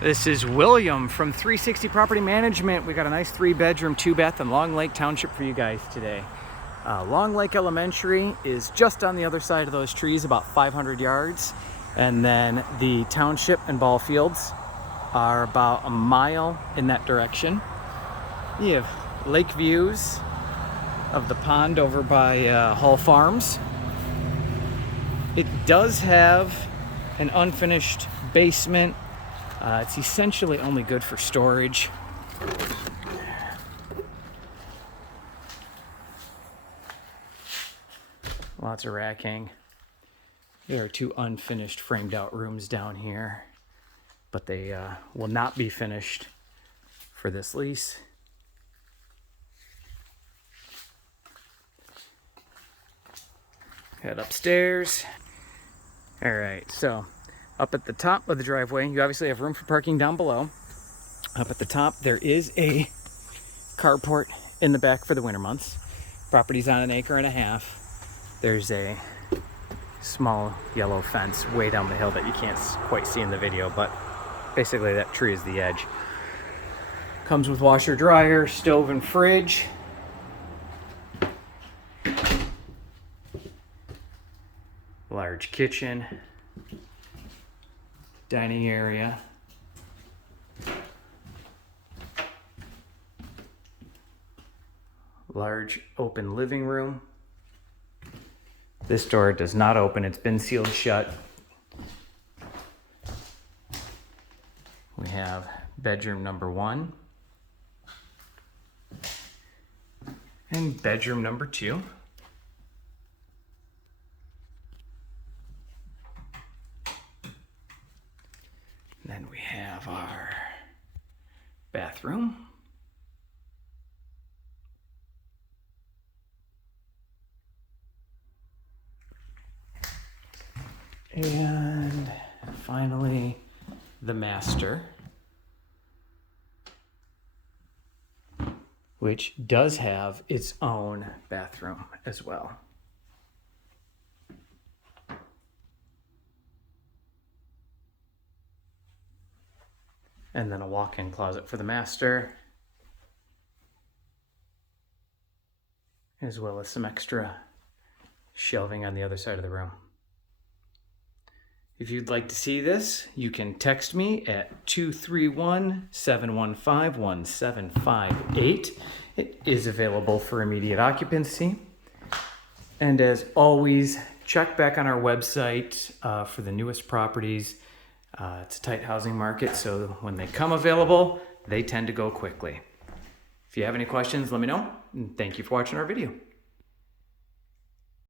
This is William from 360 Property Management. We got a nice 3-bedroom, 2-bath in Long Lake Township for you guys today. Long Lake Elementary is just on the other side of those trees, about 500 yards. And then the Township and ball fields are about a mile in that direction. You have lake views of the pond over by Hall Farms. It does have an unfinished basement. It's essentially only good for storage. Lots of racking. There are 2 unfinished framed out rooms down here, but they will not be finished for this lease. Head upstairs. All right, so up at the top of the driveway, you obviously have room for parking down below. Up at the top, there is a carport in the back for the winter months. Property's on 1.5 acres. There's a small yellow fence way down the hill that you can't quite see in the video, but basically that tree is the edge. Comes with washer, dryer, stove, and fridge. Large kitchen. Dining area. Large open living room. This door does not open, it's been sealed shut. We have bedroom number 1 and bedroom number 2. Then we have our bathroom. And finally, the master, which does have its own bathroom as well. And then a walk-in closet for the master, as well as some extra shelving on the other side of the room. If you'd like to see this, you can text me at 231-715-1758. It is available for immediate occupancy. And as always, check back on our website for the newest properties. It's a tight housing market, so when they come available, they tend to go quickly. If you have any questions, let me know. And thank you for watching our video.